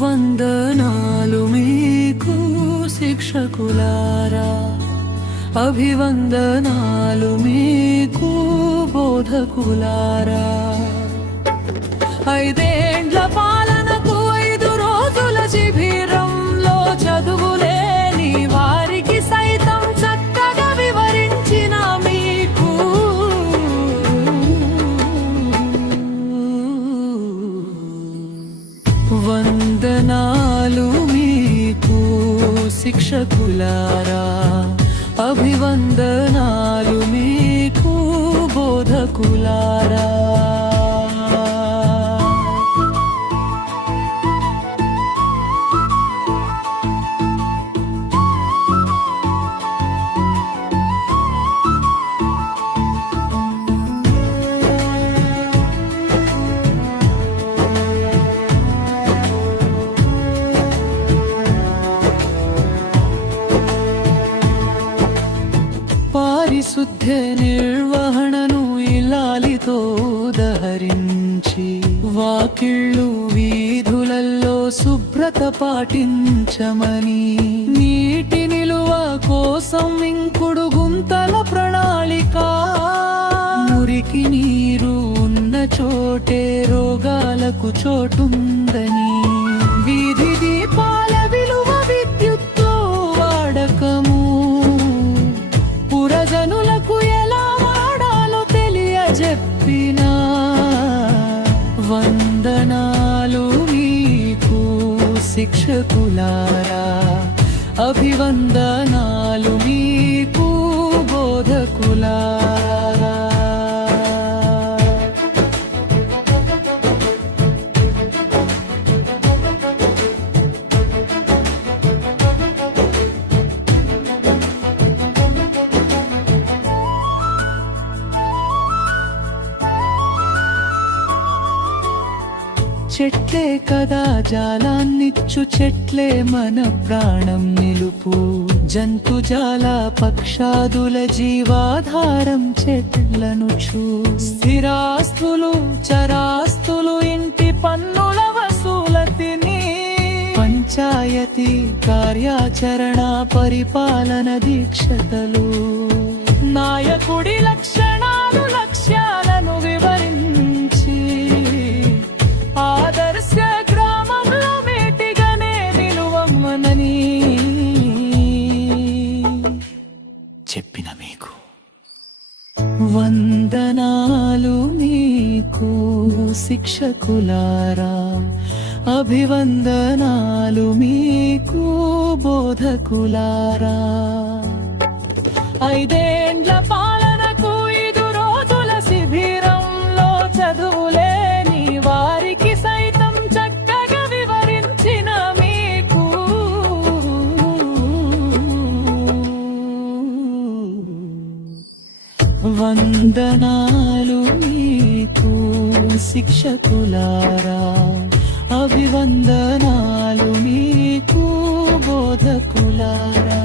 వందనాలు మీకు శిక్షకులారా, అభివందనాలు మీకు బోధకులారా. 5 ఏండ్ల పాలనకు 5 రోజుల శిబిరంలో చదువులేని వారికి సైతం చక్కగా వివరించిన మీకు వందనాలు మీకు శిక్షకులారా, అభివందనాలు మీకు బోధకులారా. పారిశుద్ధ నిర్వహణను ఇల్లాలితో దహరించి, వాకిళ్ళు వీధులలో శుభ్రత పాటించమని, నీటి నిలువ కోసం ఇంకుడు గుంతల ప్రణాళిక, మురికి నీరు ఉన్న చోటే రోగాలకు చోటుందని, వీధి దీపాల విలువ విద్యుత్తు వాడకము, పురజనులకు ఎలా వాడాలో తెలియజెప్పిన వందనాలు మీకు శిక్షకులారా, అభివందనాలు మీకు బోధకులారా. చెట్లే కదా జాలాన్నిచ్చు, చెట్లే మన ప్రాణం నిలుపు, జంతుజాల పక్షాదుల జీవాధారం చెట్లను చూ. స్థిరాస్తులు చరాస్తులు ఇంటి పన్నుల వసూలతిని, పంచాయతీ కార్యాచరణ పరిపాలన దీక్షతలు, నాయకుడి లక్షణాలు లక్ష్యాలను వివరించి, ఆదర్శ గ్రామంలో మేటిగానే నిలువమ్మనని చెప్పిన మీకు వందనాలు మీకు శిక్షకులారా, అభివందనాలు మీకు బోధకులారా. 5 ఏండ్ల పాలనకు 5 రోజుల శిబిరంలో చదువులేని వారికి సైతం చక్కగా వివరించిన మీకు వందనాలు మీకు శిక్షకులారా, అభివందనాలు మీకు బోధకులారా.